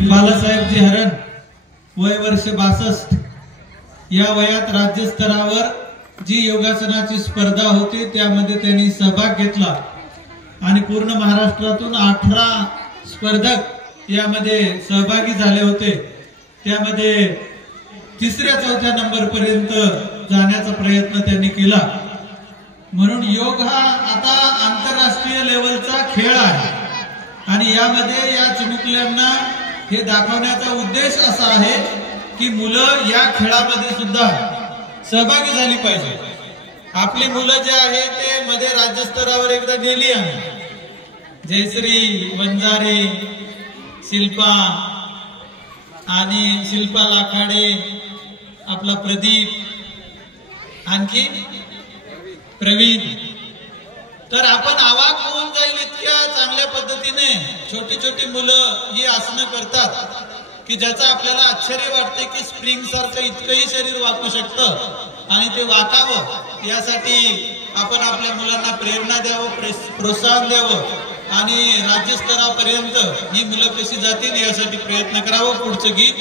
बालासाहेबजी हरण वय वर्ष 62 या वयात राज्य स्तरावर जी योगासनाची स्पर्धा होती त्यामध्ये त्यांनी सहभाग घेतला आणि पूर्ण महाराष्ट्रातून 18 स्पर्धक यामध्ये सहभागी झाले होते। त्यामध्ये 3-4 नंबर पर्यंत जाण्याचा प्रयत्न त्यांनी केला। म्हणून योग हा आता आंतरराष्ट्रीय लेवलचा खेळ आहे आणि यामध्ये या चिमुकल्यांना हे दाखवण्याचा उद्देश असा आहे की मुलं या खेळामध्ये सुद्धा सहभागी झाली पाहिजे। आपली मुलं जे आहे ते मध्ये राज्य स्तरावर एकदा गेली आहे। जयश्री वंजारे, शिल्पा आणि शिल्पा लाखाडे, आपला प्रदीप, आणखी प्रवीण। तर आपण अवाक होऊन जाईल इतक्या चांगल्या पद्धतीने छोटी छोटी मुलं ही आसनं करतात की ज्याचा आपल्याला आश्चर्य वाटते की स्प्रिंग सारखं इतकंही शरीर वाकू शकतं आणि ते वाकावं यासाठी आपण आपल्या मुलांना प्रेरणा द्यावं, प्रोत्साहन द्यावं आणि राज्य स्तरापर्यंत ही मुलं कशी जातील यासाठी प्रयत्न करावं। पुढचं गीत